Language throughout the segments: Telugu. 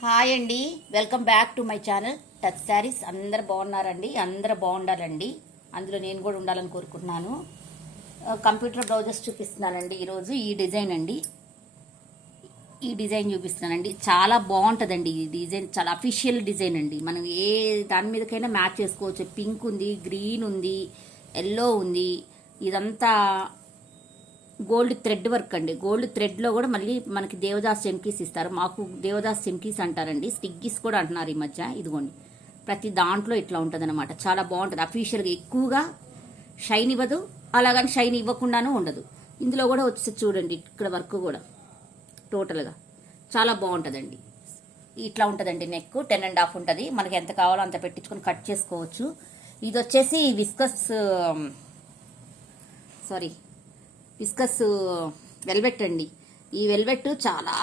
హాయ్ అండి, welcome back to my channel touch saris. అందరు బాగున్నారండి, అందరు బాగుండాలండి. అందులో నేను కూడా ఉండాలని కోరుకుంటున్నాను. కంప్యూటర్ బ్లౌజెస్ చూపిస్తున్నానండి ఈరోజు. ఈ డిజైన్ అండి, ఈ డిజైన్ చూపిస్తున్నానండి. చాలా బాగుంటుందండి ఈ డిజైన్, చాలా అఫీషియల్ డిజైన్ అండి. మనం ఏ దాని మీదకైనా మ్యాచ్ చేసుకోవచ్చు. పింక్ ఉంది, గ్రీన్ ఉంది, ఎల్లో ఉంది. ఇదంతా గోల్డ్ థ్రెడ్ వర్క్ అండి. గోల్డ్ థ్రెడ్లో కూడా మళ్ళీ మనకి దేవదాస్ చెమ్కీస్ ఇస్తారు. మాకు దేవదాస్ చెమ్కీస్ అంటారండి, స్టిగ్గీస్ కూడా అంటున్నారు ఈ మధ్య. ఇదిగోండి, ప్రతి దాంట్లో ఇట్లా ఉంటుంది అనమాట. చాలా బాగుంటుంది. అఫీషియల్గా ఎక్కువగా షైన్ ఇవ్వదు, అలాగని షైన్ ఇవ్వకుండానూ ఉండదు. ఇందులో కూడా వచ్చి చూడండి, ఇక్కడ వర్క్ కూడా టోటల్గా చాలా బాగుంటుందండి. ఇట్లా ఉంటుందండి. నెక్ 10.5 ఉంటుంది. మనకి ఎంత కావాలో అంత పెట్టించుకొని కట్ చేసుకోవచ్చు. ఇది వచ్చేసి విస్కస్ వెల్వెట్ అండి. ఈ వెల్వెట్ చాలా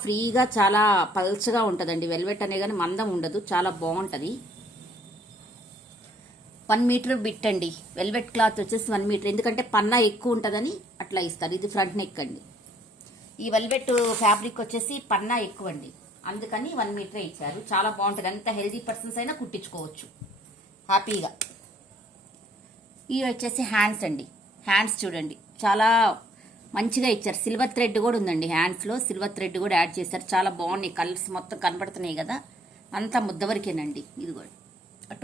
ఫ్రీగా, చాలా పల్చగా ఉంటుందండి. వెల్వెట్ అనే కానీ మందం ఉండదు, చాలా బాగుంటుంది. 1 మీటర్ బిట్ అండి. వెల్వెట్ క్లాత్ వచ్చేసి 1 మీటర్, ఎందుకంటే పన్నా ఎక్కువ ఉంటుందని అట్లా ఇస్తారు. ఇది ఫ్రంట్ నెక్ అండి. ఈ వెల్వెట్ ఫ్యాబ్రిక్ వచ్చేసి పన్నా ఎక్కువ అండి, అందుకని 1 మీటరే ఇచ్చారు. చాలా బాగుంటుంది. అంత హెల్దీ పర్సన్స్ అయినా కుట్టించుకోవచ్చు హ్యాపీగా. ఇవి వచ్చేసి హ్యాండ్స్ అండి. హ్యాండ్స్ చూడండి, చాలా మంచిగా ఇచ్చారు. సిల్వర్ థ్రెడ్ కూడా ఉందండి హ్యాండ్స్లో. సిల్వర్ థ్రెడ్ కూడా యాడ్ చేశారు. చాలా బాగున్నాయి. కలర్స్ మొత్తం కనబడుతున్నాయి కదా, అంతా ముద్ద వరకేనండి. ఇది కూడా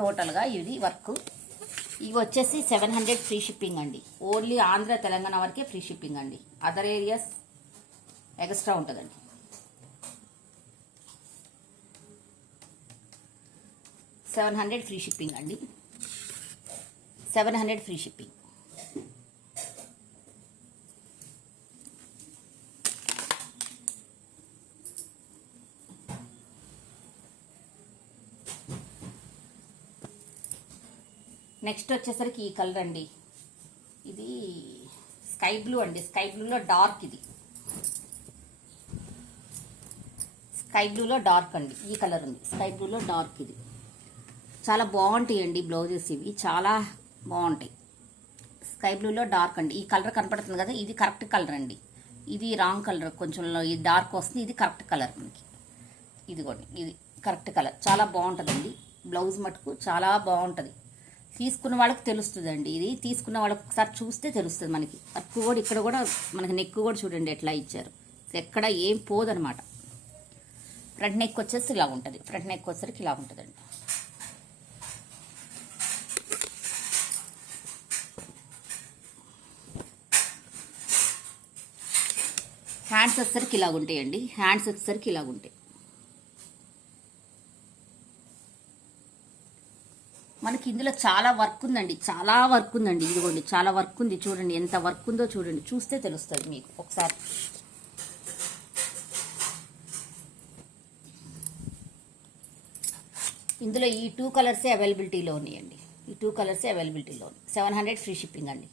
టోటల్గా ఇది వర్క్. ఇవి వచ్చేసి 700 ఫ్రీ షిప్పింగ్ అండి. ఓన్లీ ఆంధ్ర తెలంగాణ వరకే ఫ్రీ షిప్పింగ్ అండి. అదర్ ఏరియాస్ ఎక్స్ట్రా ఉంటుందండి. $700 ఫ్రీ షిప్పింగ్ అండి. 700 ఫ్రీ షిప్పింగ్. నెక్స్ట్ వచ్చేసరికి ఈ కలర్ అండి. ఇది స్కై బ్లూ అండి. స్కై బ్లూలో డార్క్. ఇది స్కై బ్లూలో డార్క్ అండి. ఈ కలర్ ఉంది, స్కై బ్లూలో డార్క్. ఇది చాలా బాగుంటాయి అండి బ్లౌజెస్. ఇవి చాలా బాగుంటాయి. స్కై బ్లూలో డార్క్ అండి. ఈ కలర్ కనపడుతుంది కదా, ఇది కరెక్ట్ కలర్ అండి. ఇది రాంగ్ కలర్, కొంచెం ఇది డార్క్ వస్తుంది. ఇది కరెక్ట్ కలర్ మనకి. ఇదిగోండి, ఇది కరెక్ట్ కలర్. చాలా బాగుంటుందండి. బ్లౌజ్ మటుకు చాలా బాగుంటుంది. తీసుకున్న వాళ్ళకి తెలుస్తుందండి. ఇది తీసుకున్న వాళ్ళకి ఒకసారి చూస్తే తెలుస్తుంది మనకి. వర్క్ కూడా ఇక్కడ కూడా మనకి నెక్ కూడా చూడండి ఎట్లా ఇచ్చారు. ఎక్కడ ఏం పోదనమాట. ఫ్రంట్ నెక్ వచ్చేసి ఇలా ఉంటుంది. ఫ్రంట్ నెక్ వచ్చేసరికి ఇలా ఉంటుందండి. హ్యాండ్స్ వచ్చేసరికి ఇలా ఉంటాయండి. హ్యాండ్స్ వచ్చేసరికి ఇలా ఉంటాయి. మనకి ఇందులో చాలా వర్క్ ఉందండి, చాలా వర్క్ ఉందండి. ఇదిగోండి, చాలా వర్క్ ఉంది. చూడండి ఎంత వర్క్ ఉందో చూడండి, చూస్తే తెలుస్తుంది మీకు ఒకసారి. ఇందులో ఈ 2 కలర్సే అవైలబిలిటీలో ఉన్నాయండి. ఈ 2 కలర్సే అవైలబిలిటీలో ఉన్నాయి. 700 ఫ్రీ షిప్పింగ్ అండి.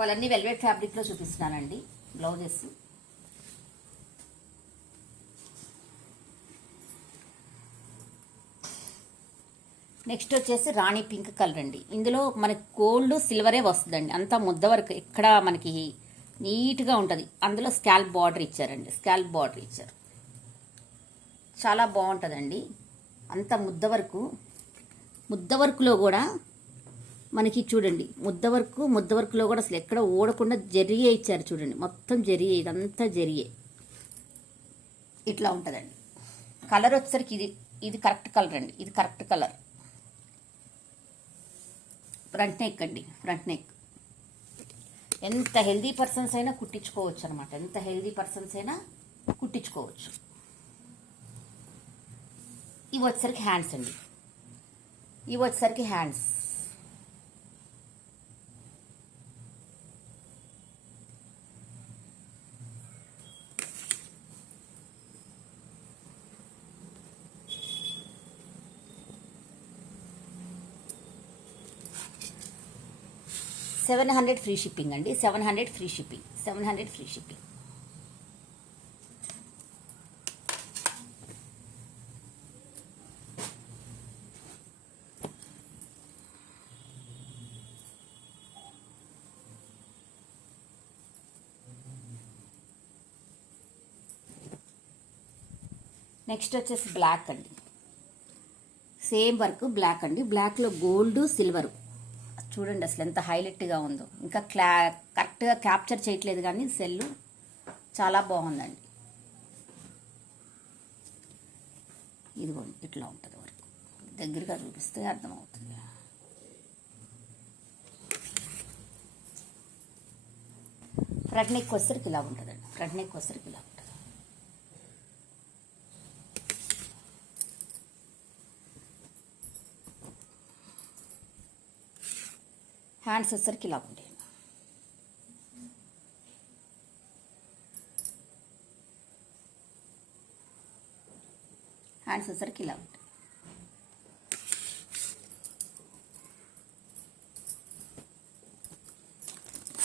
వాళ్ళన్నీ వెల్వెట్ ఫ్యాబ్రిక్లో చూపిస్తున్నానండి బ్లౌజెస్. నెక్స్ట్ వచ్చేసి రాణి పింక్ కలర్ అండి. ఇందులో మనకి గోల్డ్ సిల్వరే వస్తుందండి. అంతా ముద్ద వరకు ఎక్కడ మనకి నీట్గా ఉంటుంది. అందులో స్కాల్ప్ బార్డర్ ఇచ్చారండి. స్కాల్ప్ బార్డర్ ఇచ్చారు. చాలా బాగుంటుందండి. అంత ముద్ద వర్క్లో కూడా మనకి చూడండి, ముద్ద వర్క్లో కూడా అసలు ఎక్కడ ఓడకుండా జరిగే ఇచ్చారు. చూడండి మొత్తం జరిగే, ఇదంతా జరిగే ఇట్లా ఉంటుందండి. కలర్ వచ్చేసరికి ఇది కరెక్ట్ కలర్ అండి. ఇది కరెక్ట్ కలర్. ఫ్రంట్ నెక్ అండి. ఫ్రంట్ నెక్ ఎంత హెల్దీ పర్సన్స్ అయినా కుట్టించుకోవచ్చు అనమాట. ఎంత హెల్దీ పర్సన్స్ అయినా కుట్టించుకోవచ్చు. ఇవి వచ్చేసరికి హ్యాండ్స్ అండి. ఇవి వచ్చేసరికి హ్యాండ్స్. $700 ఫ్రీ షిప్పింగ్ అండి. 700 free shipping. 700 free shipping. Next వచ్చేసి బ్లాక్ అండి, సేమ్ వర్క్ బ్లాక్ అండి. బ్లాక్లో గోల్డ్ సిల్వర్ చూడండి అసలు ఎంత హైలైట్గా ఉందో. ఇంకా కరెక్ట్గా క్యాప్చర్ చేయట్లేదు కానీ సెల్ చాలా బాగుందండి. ఇదిగోండి ఇట్లా ఉంటుంది వర్క్, దగ్గరగా చూపిస్తే అర్థమవుతుంది. ఫ్రంట్ నెక్ వచ్చేసరికి ఇలా ఉంటుందండి, ఫ్రంట్ నెక్ వచ్చేసరికి ఇలా ఉంటుంది. హ్యాండ్స్ వచ్చేసరికి ఇలా ఉంటాయి. హ్యాండ్స్ వచ్చేసరికి ఇలా ఉంటాయి.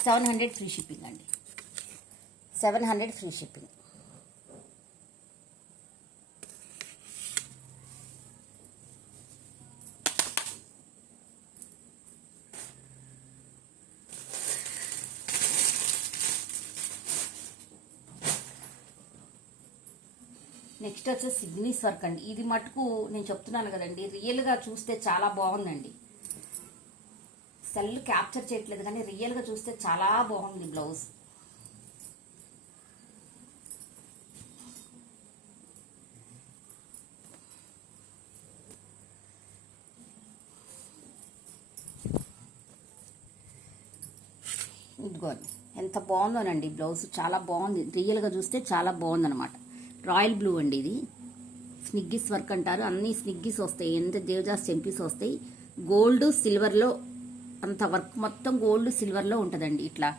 $700 ఫ్రీ షిప్పింగ్ అండి, 700 ఫ్రీ షిప్పింగ్. నెక్స్ట్ వచ్చేసి సిగ్నీస్ వర్క్ అండి. ఇది మటుకు నేను చెప్తున్నాను కదండి, రియల్గా చూస్తే చాలా బాగుందండి. సెల్ క్యాప్చర్ చేయట్లేదు కానీ రియల్గా చూస్తే చాలా బాగుంది బ్లౌజ్. ఇదిగోండి ఎంత బాగుందోనండి బ్లౌజ్, చాలా బాగుంది. రియల్గా చూస్తే చాలా బాగుందన్నమాట. రాయల్ బ్లూ అండి ఇది, స్నిగ్గీస్ వర్క్ అంటారు. అన్ని స్నిగ్గీస్ వస్తాయి, ఎంత దేవదాస్ చెంపీస్ వస్తాయి. గోల్డ్ సిల్వర్లో అంత వర్క్ మొత్తం గోల్డ్ సిల్వర్లో ఉంటుందండి. ఇట్లా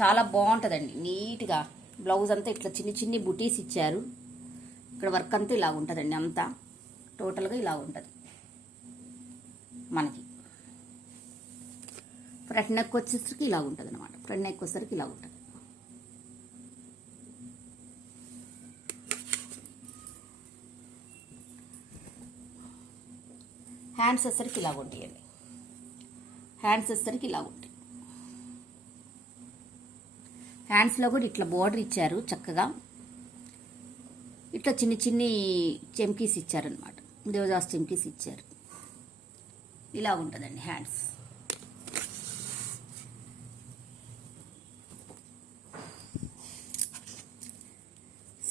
చాలా బాగుంటుందండి నీట్గా. బ్లౌజ్ అంతా ఇట్లా చిన్ని చిన్ని బుటీస్ ఇచ్చారు. ఇక్కడ వర్క్ అంతా ఇలా ఉంటుందండి, అంతా టోటల్గా ఇలా ఉంటుంది మనకి. ఫ్రంట్ నెక్ వచ్చేసరికి ఇలా ఉంటుంది అనమాట, ఫ్రంట్ నెక్ వచ్చేసరికి ఇలా ఉంటుంది. హ్యాండ్స్ వచ్చేసరికి ఇలా ఉంటాయండి, హ్యాండ్స్ వచ్చేసరికి ఇలా ఉంటాయి. హ్యాండ్స్లో కూడా ఇట్లా బోర్డర్ ఇచ్చారు చక్కగా. ఇట్లా చిన్ని చిన్ని చెంకీస్ ఇచ్చారనమాట, దేవదాస్ చెంకీస్ ఇచ్చారు. ఇలా ఉంటుందండి హ్యాండ్స్.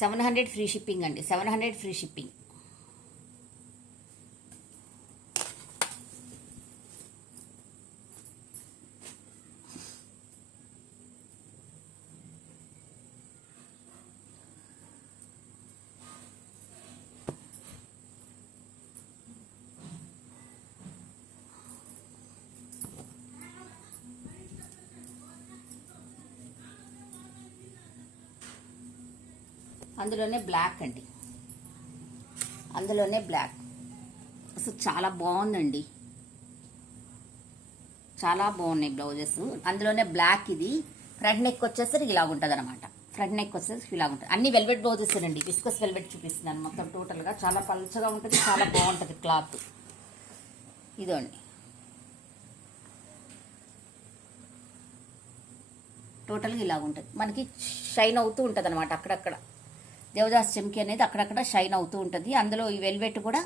$700 ఫ్రీ షిప్పింగ్ అండి, 700 ఫ్రీ షిప్పింగ్. అందులోనే బ్లాక్ అండి, అందులోనే బ్లాక్ అసలు చాలా బాగుందండి, చాలా బాగున్నాయి బ్లౌజెస్. అందులోనే బ్లాక్. ఇది ఫ్రంట్ నెక్ వచ్చేసరికి ఇలా ఉంటుంది అనమాట, ఫ్రంట్ నెక్ వచ్చేసరికి ఇలా ఉంటుంది. అన్ని వెల్వెట్ బ్లౌజెస్ అండి, విస్కస్ వెల్వెట్ చూపిస్తున్నాను మొత్తం టోటల్గా. చాలా పల్చగా ఉంటుంది, చాలా బాగుంటుంది క్లాత్. ఇదండి టోటల్గా ఇలా ఉంటుంది మనకి. షైన్ అవుతూ ఉంటుంది అనమాట అక్కడక్కడ. దేవదాస్ చెంకి అనేది అక్కడక్కడ షైన్ అవుతూ ఉంటుంది. అందులో ఈ వెల్వెట్ కూడా,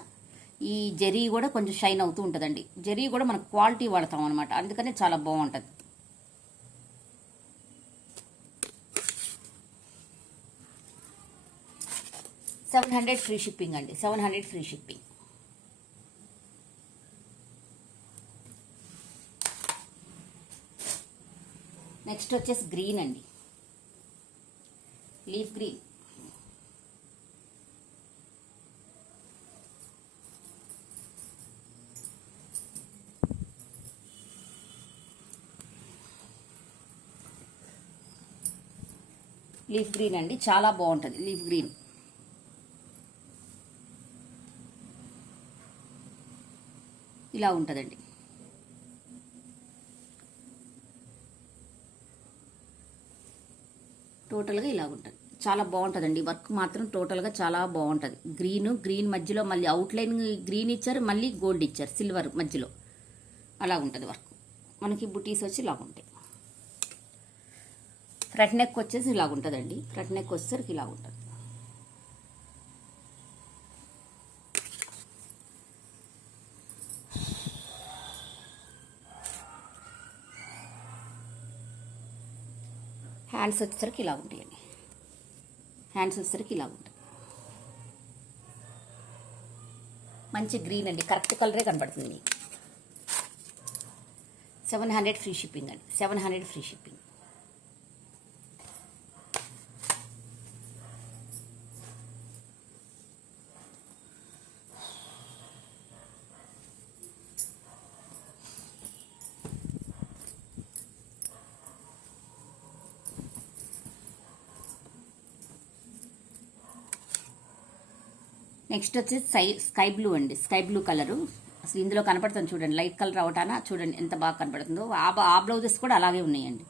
ఈ జెరీ కూడా కొంచెం షైన్ అవుతూ ఉంటుందండి. జెరీ కూడా మనకు క్వాలిటీ వాడతాం అనమాట, అందుకనే చాలా బాగుంటుంది. $700 ఫ్రీ షిప్పింగ్ అండి, 700 ఫ్రీ షిప్పింగ్. నెక్స్ట్ వచ్చేసి గ్రీన్ అండి, లీఫ్ గ్రీన్. లీఫ్ గ్రీన్ అండి, చాలా బాగుంటుంది లీఫ్ గ్రీన్. ఇలా ఉంటుందండి. టోటల్గా ఇలా ఉంటుంది, చాలా బాగుంటుందండి. వర్క్ మాత్రం టోటల్గా చాలా బాగుంటుంది. గ్రీన్ మధ్యలో మళ్ళీ అవుట్లైన్ గ్రీన్ ఇచ్చారు, మళ్ళీ గోల్డ్ ఇచ్చారు సిల్వర్ మధ్యలో. అలా ఉంటుంది వర్క్. మనకి బుటీస్ వచ్చి ఇలా ఉంటాయి. ఫ్రంట్ నెక్ వచ్చేసి ఇలా ఉంటుందండి, ఫ్రంట్ నెక్ వచ్చేసరికి ఇలా ఉంటుంది. హ్యాండ్స్ వచ్చేసరికి ఇలా ఉంటాయండి. హ్యాండ్స్ వచ్చేసరికి ఇలా ఉంటాయి. మంచి గ్రీన్ అండి, కరెక్ట్ కలరే కనబడుతుంది. 700 ఫ్రీ షిప్పింగ్ అండి. 700 ఫ్రీ షిప్పింగ్. నెక్స్ట్ వచ్చేసి స్కై బ్లూ అండి. స్కై బ్లూ కలరు అసలు ఇందులో కనపడుతుంది చూడండి. లైట్ కలర్ అవటానా చూడండి ఎంత బాగా కనపడుతుందో. ఆ బ్లౌజెస్ కూడా అలాగే ఉన్నాయండి.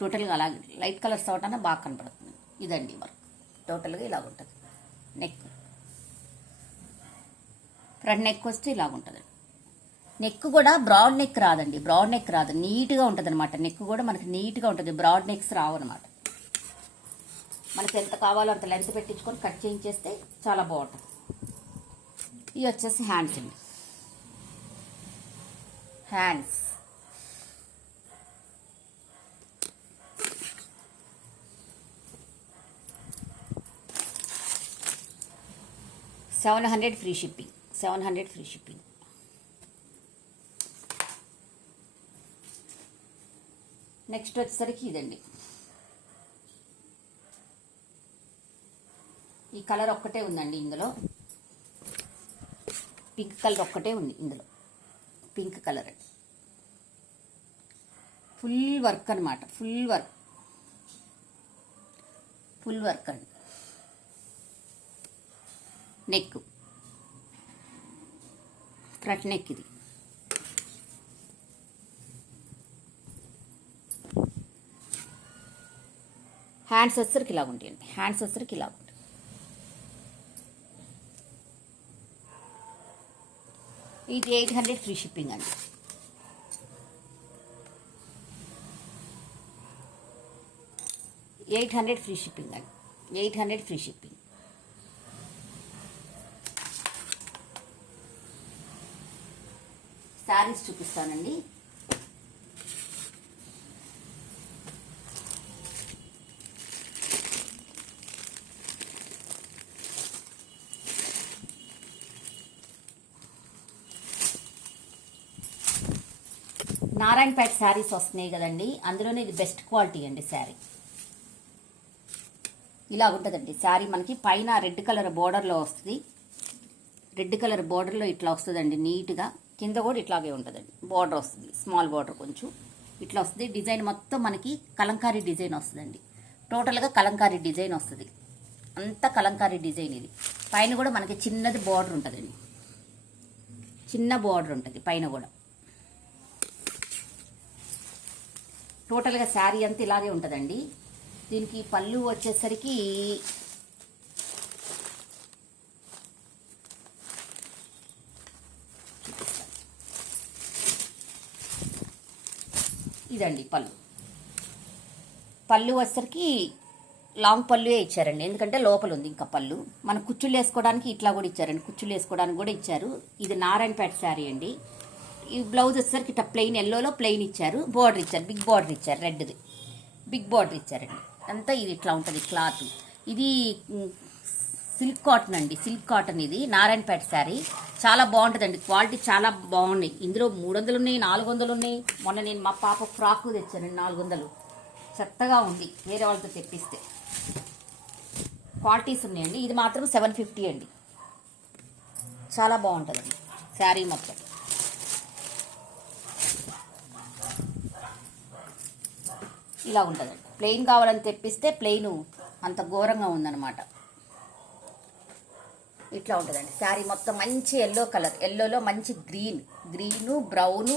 టోటల్గా అలాగే లైట్ కలర్స్ అవటానా బాగా కనపడుతుంది. ఇదండి వర్క్ టోటల్గా ఇలా ఉంటుంది. నెక్ ఫ్రంట్ నెక్ వస్తే ఇలా ఉంటుంది. నెక్ కూడా బ్రాడ్ నెక్ రాదండి. బ్రాడ్ నెక్ రాదు, నీట్గా ఉంటుంది అనమాట. నెక్ కూడా మనకి నీట్గా ఉంటుంది. బ్రాడ్ నెక్స్ రావు అనమాట. మనకి ఎంత కావాలో అంత లెంత్ పెట్టించుకొని కట్ చేయించేస్తే చాలా బాగుంటుంది. ఇవి వచ్చేసి హ్యాండ్స్ అండి. Hands $700 free shipping. 700 free shipping. Next వచ్చేసరికి ఇదండి. ఈ కలర్ ఒక్కటే ఉందండి ఇందులో. పింక్ కలర్ ఒక్కటే ఉంది ఇందులో. పింక్ కలర్ అండి. ఫుల్ వర్క్ అనమాట. ఫుల్ వర్క్ అండి. నెక్ ఫ్రంట్ నెక్ ఇది. హ్యాండ్స్ వచ్చరికి ఇలా ఉంటాయండి. హ్యాండ్స్ వచ్చరికి ఇలా ఉంటాయి. ఇది 800 ఫ్రీ షిప్పింగ్ అండి. $800 ఫ్రీ షిప్పింగ్ అండి. 800 ఫ్రీ షిప్పింగ్. శారీస్ చూపిస్తానండి. నారాయణపేట శారీస్ వస్తున్నాయి కదండి, అందులోనే ఇది బెస్ట్ క్వాలిటీ అండి. శారీ ఇలా ఉంటుందండి. శారీ మనకి పైన రెడ్ కలర్ బోర్డర్లో వస్తుంది. రెడ్ కలర్ బోర్డర్లో ఇట్లా వస్తుందండి నీట్గా. కింద కూడా ఇట్లాగే ఉంటుందండి. బోర్డర్ వస్తుంది, స్మాల్ బోర్డర్ కొంచెం ఇట్లా వస్తుంది. డిజైన్ మొత్తం మనకి కలంకారీ డిజైన్ వస్తుందండి. టోటల్గా కలంకారీ డిజైన్ వస్తుంది. అంతా కలంకారీ డిజైన్ ఇది. పైన కూడా మనకి చిన్నది బోర్డర్ ఉంటుందండి. చిన్న బోర్డర్ ఉంటుంది పైన కూడా. టోటల్గా శారీ అంతా ఇలాగే ఉంటుందండి. దీనికి పళ్ళు వచ్చేసరికి ఇదండి పళ్ళు వచ్చేసరికి లాంగ్ పళ్ళువే ఇచ్చారండి. ఎందుకంటే లోపల ఉంది ఇంకా పళ్ళు. మన కుచ్చులు వేసుకోవడానికి ఇట్లా కూడా ఇచ్చారండి. కుచ్చులు వేసుకోవడానికి కూడా ఇచ్చారు. ఇది నారాయణపేట శారీ అండి. ఈ బ్లౌజ్ వచ్చేసరికి ఇట్లా ప్లెయిన్ ఎల్లోలో ప్లెయిన్ ఇచ్చారు. బోర్డర్ ఇచ్చారు, బిగ్ బోర్డర్ ఇచ్చారు. రెడ్ది బిగ్ బోర్డర్ ఇచ్చారండి. అంతా ఇది ఇట్లా ఉంటుంది క్లాత్. ఇది సిల్క్ కాటన్ అండి. సిల్క్ కాటన్ ఇది. నారాయణపేట శారీ చాలా బాగుంటుందండి. క్వాలిటీ చాలా బాగున్నాయి. ఇందులో 300 ఉన్నాయి, 400 ఉన్నాయి. మొన్న నేను మా పాప ఫ్రాక్ తెచ్చానండి 400. చెత్తగా ఉంది వేరే వాళ్ళతో తెప్పిస్తే. క్వాలిటీస్ ఉన్నాయండి. ఇది మాత్రం 750 అండి. చాలా బాగుంటుందండి శారీ మొత్తం. ఇలా ఉంటుందండి. ప్లెయిన్ కావాలని తెప్పిస్తే ప్లెయిన్ అంత ఘోరంగా ఉందన్నమాట. ఇట్లా ఉంటుందండి శారీ మొత్తం. మంచి ఎల్లో కలర్, ఎల్లోలో మంచి గ్రీను బ్రౌను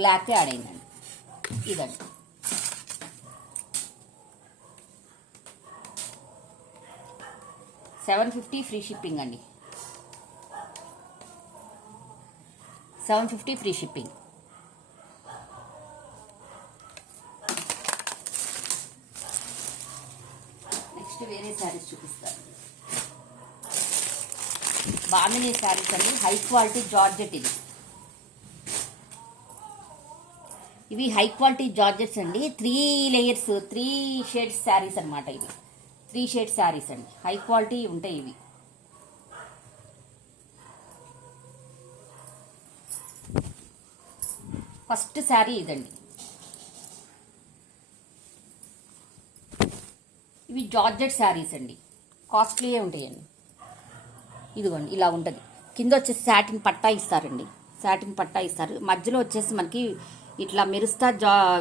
బ్లాక్ యాడ్ అయిందండి. ఇదండి. $750 ఫ్రీ షిప్పింగ్ అండి. 750 ఫ్రీ షిప్పింగ్. నెక్స్ట్ వేరే శారీస్ చూపిస్తాను. బామినీ శారీస్ అండి. హై క్వాలిటీ జార్జెట్ ఇది. ఇవి హై క్వాలిటీ జార్జెట్స్ అండి. 3 లేయర్స్ 3 షేడ్స్ శారీస్ అనమాట. ఇవి 3 షేడ్స్ శారీస్ అండి. హై క్వాలిటీ ఉంటాయి ఇవి. ఫస్ట్ శారీ ఇదండి. ఇవి జార్జెట్ శారీస్ అండి. కాస్ట్లీయే ఉంటాయండి. ఇదిగోండి ఇలా ఉంటుంది. కింద వచ్చేసి సాటిన్ పట్టా ఇస్తారండి. సాటిన్ పట్టా ఇస్తారు. మధ్యలో వచ్చేసి మనకి ఇట్లా మెరుస్తా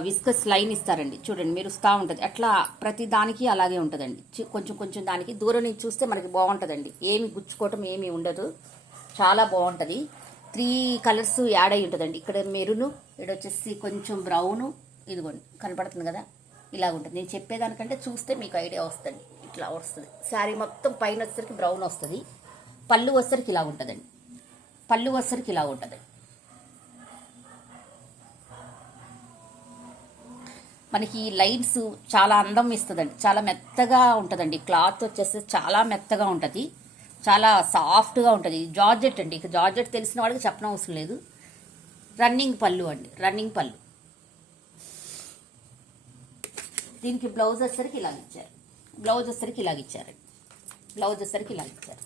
విస్కస్ లైన్ ఇస్తారండి. చూడండి మెరుస్తా ఉంటుంది. అట్లా ప్రతి దానికి అలాగే ఉంటుందండి. కొంచెం కొంచెం దానికి దూరం నుంచి చూస్తే మనకి బాగుంటుందండి. ఏమి గుచ్చుకోవటం ఏమీ ఉండదు. చాలా బాగుంటుంది. 3 కలర్స్ యాడ్ అయి ఉంటుందండి. ఇక్కడ మెరును, ఇక్కడ వచ్చేసి కొంచెం బ్రౌను. ఇదిగోండి కనపడుతుంది కదా, ఇలా ఉంటుంది. నేను చెప్పేదానికంటే చూస్తే మీకు ఐడియా వస్తుంది. ఇట్లా వస్తుంది. శారీ మొత్తం పైన వచ్చేసరికి బ్రౌన్ వస్తుంది. పళ్ళు వచ్చేసరికి ఇలా ఉంటుందండి. పళ్ళు వచ్చేసరికి ఇలా ఉంటుంది. మనకి లైన్స్ చాలా అందం ఇస్తుందండి. చాలా మెత్తగా ఉంటుందండి. క్లాత్ వచ్చేసి చాలా మెత్తగా ఉంటుంది. చాలా సాఫ్ట్గా ఉంటుంది. జార్జెట్ అండి. ఇక జార్జెట్ తెలిసిన వాడికి చెప్పడం అవసరం లేదు. రన్నింగ్ పళ్ళు అండి. రన్నింగ్ పళ్ళు. దీనికి బ్లౌజ్ వచ్చేసరికి ఇలాగ ఇచ్చారు. బ్లౌజ్ వచ్చేసరికి ఇలాగ ఇచ్చారండి. బ్లౌజ్ వచ్చేసరికి ఇలాగ ఇచ్చారు.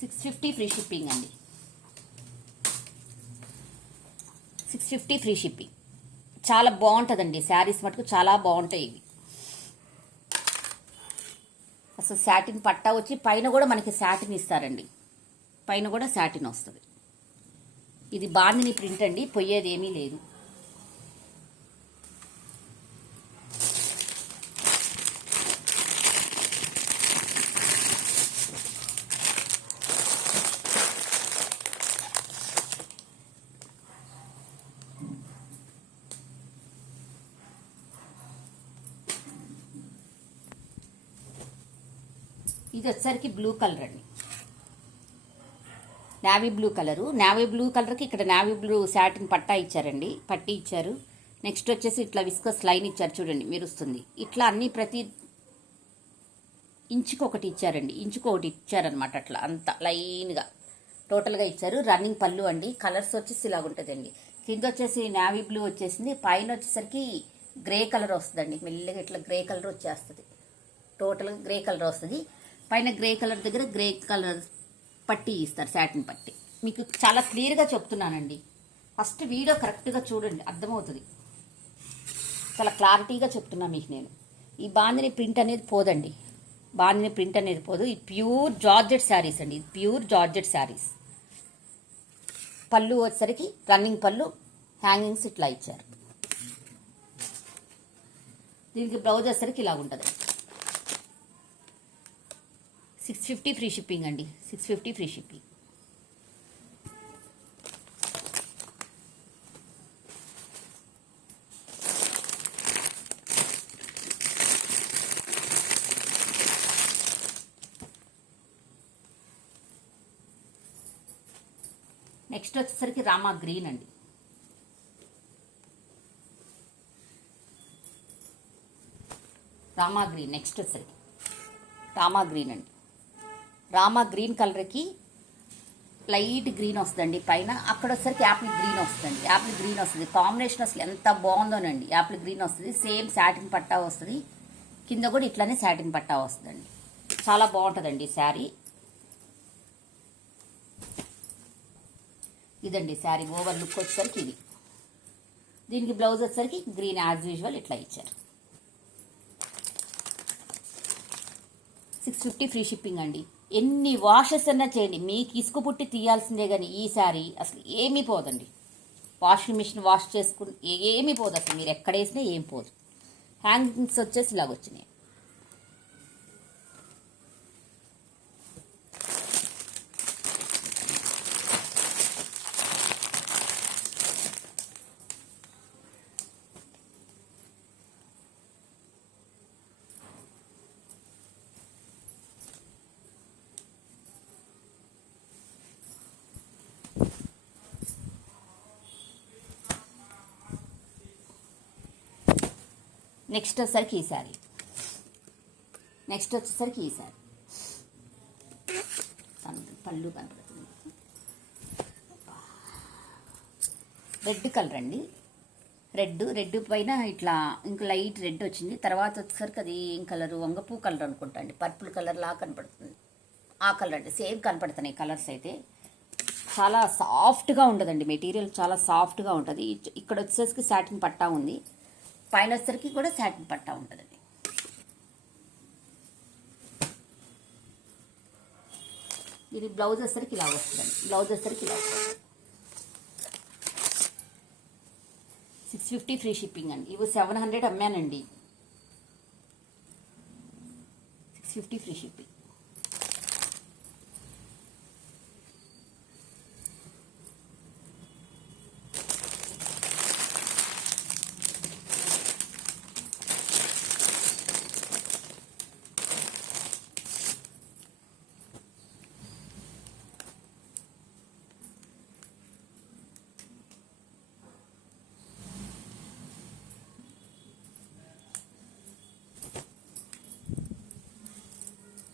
$650 ఫ్రీ షిప్పింగ్ అండి. 650 ఫ్రీ షిప్పింగ్. చాలా బాగుంటుందండి. శారీస్ మటుకు చాలా బాగుంటాయి ఇవి. అసలు సాటిన్ పట్టా వచ్చి పైన కూడా మనకి సాటిన్ ఇస్తారండి. పైన కూడా సాటిన్ వస్తుంది. ఇది బాందిని ప్రింట్ అండి. పోయేది ఏమీ లేదు. ఇది వచ్చేసరికి బ్లూ కలర్ అండి. Navy blue colour. Navy blue కలర్కి ఇక్కడ నావీ బ్లూ సాటిన్ పట్టా ఇచ్చారండి. పట్టి ఇచ్చారు. నెక్స్ట్ వచ్చేసి ఇట్లా విస్కస్ లైన్ ఇచ్చారు. చూడండి మెరుస్తుంది. ఇట్లా అన్ని ప్రతి ఇంచుకు ఒకటి ఇచ్చారండి. ఇంచుకు ఒకటి ఇచ్చారనమాట. అట్లా అంత లైన్గా టోటల్గా ఇచ్చారు. రన్నింగ్ పళ్ళు అండి. కలర్స్ వచ్చేసి ఇలాగ ఉంటుందండి. కింద వచ్చేసి నావీ బ్లూ వచ్చేసింది. పైన వచ్చేసరికి గ్రే కలర్ వస్తుందండి. మెల్లగా ఇట్లా గ్రే కలర్ వచ్చేస్తుంది. టోటల్గా గ్రే కలర్ వస్తుంది. పైన గ్రే కలర్ దగ్గర గ్రే కలర్ పట్టి ఇస్తారు. సాటిన్ పట్టి. మీకు చాలా క్లియర్గా చెప్తున్నానండి. ఫస్ట్ వీడియో కరెక్ట్గా చూడండి, అర్థమవుతుంది. చాలా క్లారిటీగా చెప్తున్నా మీకు నేను. ఈ బాందిని ప్రింట్ అనేది పోదండి. బాందిని ప్రింట్ అనేది పోదు. ఇది ప్యూర్ జార్జెట్ శారీస్ అండి. ఇది ప్యూర్ జార్జెట్ శారీస్. పళ్ళు వచ్చేసరికి రన్నింగ్ పళ్ళు, హ్యాంగింగ్స్ ఇట్లా ఇచ్చారు. దీనికి బ్లౌజ్ వచ్చేసరికి ఇలా ఉంటుంది. 650 ఫ్రీ షిప్పింగ్ అండి. 650 ఫ్రీ షిప్పింగ్. నెక్స్ట్ వచ్చేసరికి రామా గ్రీన్ అండి. రామా గ్రీన్. నెక్స్ట్ వచ్చేసరికి రామా గ్రీన్ అండి. రామా గ్రీన్ కలర్కి లైట్ గ్రీన్ వస్తుందండి పైన. అక్కడ వచ్చేసరికి యాపిల్ గ్రీన్ వస్తుందండి. యాపిల్ గ్రీన్ వస్తుంది. కాంబినేషన్ అసలు ఎంత బాగుందోనండి. యాపిల్ గ్రీన్ వస్తుంది. సేమ్ సాటిన్ పట్టా వస్తుంది. కింద కూడా ఇట్లానే సాటిన్ పట్టా వస్తుందండి. చాలా బాగుంటుందండి శారీ. ఇదండి శారీ ఓవర్ లుక్ వచ్చేసరికి ఇది. దీనికి బ్లౌజ్ వచ్చేసరికి గ్రీన్ యాజ్ యూజువల్ ఇట్లా ఇచ్చారు. 650 ఫ్రీ షిప్పింగ్ అండి. ఎన్ని వాషెస్ అన్నా చేయండి, మీకు ఇసుకు పుట్టి తీయాల్సిందే. కానీ ఈ శారీ అసలు ఏమీ పోదండి. వాషింగ్ మిషన్ వాష్ చేసుకుని ఏమీ పోదు. అసలు మీరు ఎక్కడ వేసినా ఏం పోదు. హ్యాంగింగ్స్ వచ్చేసి ఇలాగ వచ్చినాయి. నెక్స్ట్ వచ్చేసరికి ఈ శారీ. నెక్స్ట్ వచ్చేసరికి ఈ శారీ. పళ్ళు కనపడుతుంది. రెడ్ కలర్ అండి. రెడ్ పైన ఇట్లా ఇంకా లైట్ రెడ్ వచ్చింది. తర్వాత వచ్చేసరికి అది ఏం కలరు, వంగపూ కలర్ అనుకుంటా అండి. పర్పుల్ కలర్ లాగా కనపడుతుంది. ఆ కలర్ అండి. సేమ్ కనపడుతున్నాయి కలర్స్ అయితే. చాలా సాఫ్ట్గా ఉంటుందండి మెటీరియల్, చాలా సాఫ్ట్గా ఉంటుంది. ఇక్కడ వచ్చేసరికి సాటిన్ పట్టా ఉంది, పైన వచ్చేసరికి కూడా సాటిన్ పట్టా ఉంటుందండి. ఇది బ్లౌజ్ వచ్చేసరికి ఇలా వస్తుందండి. బ్లౌజ్ వచ్చేసరికి ఇలా వస్తుంది. 650 ఫ్రీ షిప్పింగ్ అండి. ఇవి 700 అమ్మానండి. 650 ఫ్రీ షిప్పింగ్.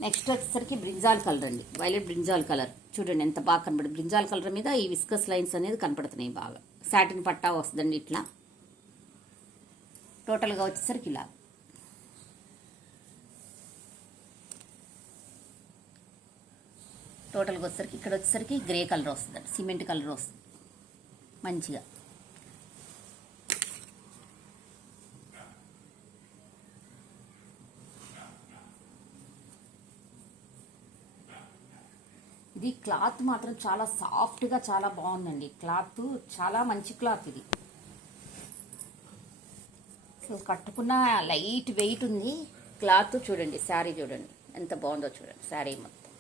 నెక్స్ట్ వచ్చేసరికి బ్రింజాల్ కలర్ అండి. వైలెట్ బ్రింజాల్ కలర్ చూడండి ఎంత బాగా కనపడుతుంది. బ్రింజాల్ కలర్ మీద ఈ విస్కస్ లైన్స్ అనేది కనపడుతున్నాయి బాగా. సాటిన్ పట్టా వస్తుందండి ఇట్లా. టోటల్గా వచ్చేసరికి ఇలా. టోటల్గా వచ్చేసరికి ఇక్కడ వచ్చేసరికి గ్రే కలర్ వస్తుందండి, సిమెంట్ కలర్ వస్తుంది మంచిగా. ఇది క్లాత్ మాత్రం చాలా సాఫ్ట్గా చాలా బాగుందండి. క్లాత్ చాలా మంచి క్లాత్ ఇది. సో కట్టుకున్న లైట్ వెయిట్ ఉంది క్లాత్. చూడండి శారీ చూడండి ఎంత బాగుందో చూడండి శారీ మొత్తం.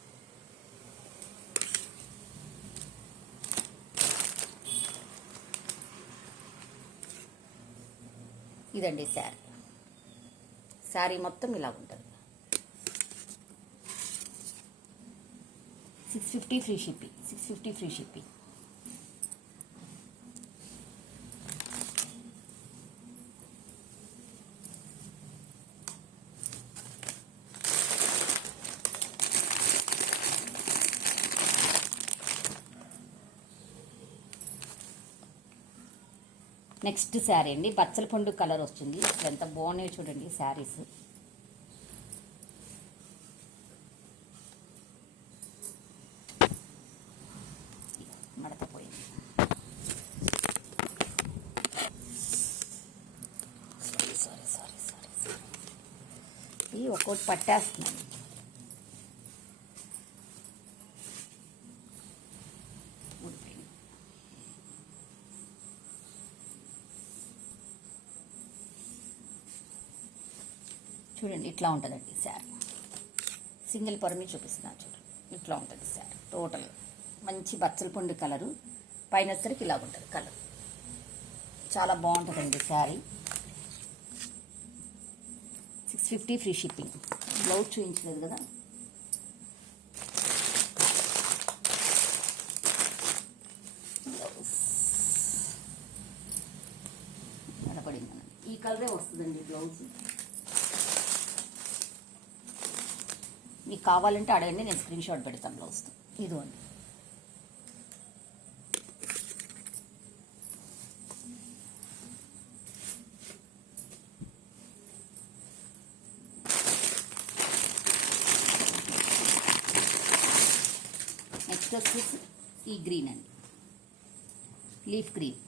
ఇదండి శారీ. శారీ మొత్తం ఇలా ఉంటుంది. 650 free shipping. 650 free shipping. Next sari అండి. బచ్చల పండు కలర్ వస్తుంది. ఎంత బాగున్నాయో చూడండి శారీస్. మడతపోయింది. సారీ ఇది ఒక్కొక్కటి పట్టేస్తున్నాను. చూడండి ఇట్లా ఉంటుందండి శారీ. సింగిల్ పొరమి చూపిస్తున్నాను చూడండి. ఇట్లా ఉంటుంది శారీ టోటల్. మంచి బచ్చల పండు కలరు, పైన సరికి ఇలా ఉంటుంది కలర్. చాలా బాగుంటుందండి శారీ. 650 free shipping. బ్లౌజ్ చూపించలేదు కదా. బ్లౌజ్ నడపడింది. ఈ కలరే వస్తుందండి బ్లౌజ్. మీకు కావాలంటే అడగండి, నేను స్క్రీన్ షాట్ పెడతాను బ్లౌజ్. ఇదిగోండి. నెక్స్ట్ వచ్చేసి ఈ గ్రీన్ అండి, లీఫ్ గ్రీన్.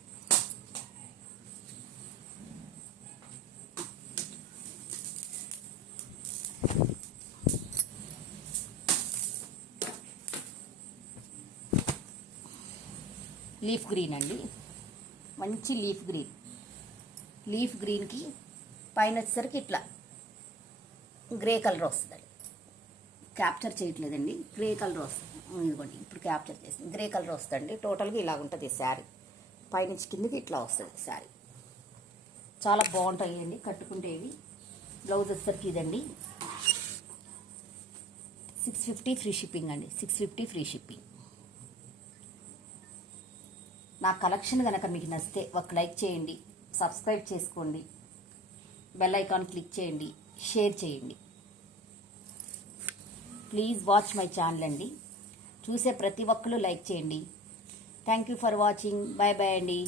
లీఫ్ గ్రీన్ అండి, మంచి లీఫ్ గ్రీన్. లీఫ్ గ్రీన్కి పైన వచ్చేసరికి ఇట్లా గ్రే కలర్ వస్తుంది. క్యాప్చర్ చేయట్లేదండి, గ్రే కలర్ వస్తుంది. ఇదిగోండి ఇప్పుడు క్యాప్చర్ చేసింది. గ్రే కలర్ వస్తుందండి. టోటల్గా ఇలా ఉంటుంది శారీ. పైనుంచి కిందకి ఇట్లా వస్తుంది శారీ. చాలా బాగుంటాయండి కట్టుకుంటే ఇవి. బ్లౌజ్ వచ్చేసరికి ఇదండి. 650 ఫ్రీ షిప్పింగ్ అండి. 650 ఫ్రీ షిప్పింగ్. నా కలెక్షన్ కనుక మీకు నచ్చితే ఒక లైక్ చేయండి, సబ్స్క్రైబ్ చేసుకోండి, బెల్ ఐకాన్ క్లిక్ చేయండి, షేర్ చేయండి. ప్లీజ్ వాచ్ మై ఛానల్ అండి. చూసే ప్రతి ఒక్కరు లైక్ చేయండి. Thank you for watching. Bye bye అండి.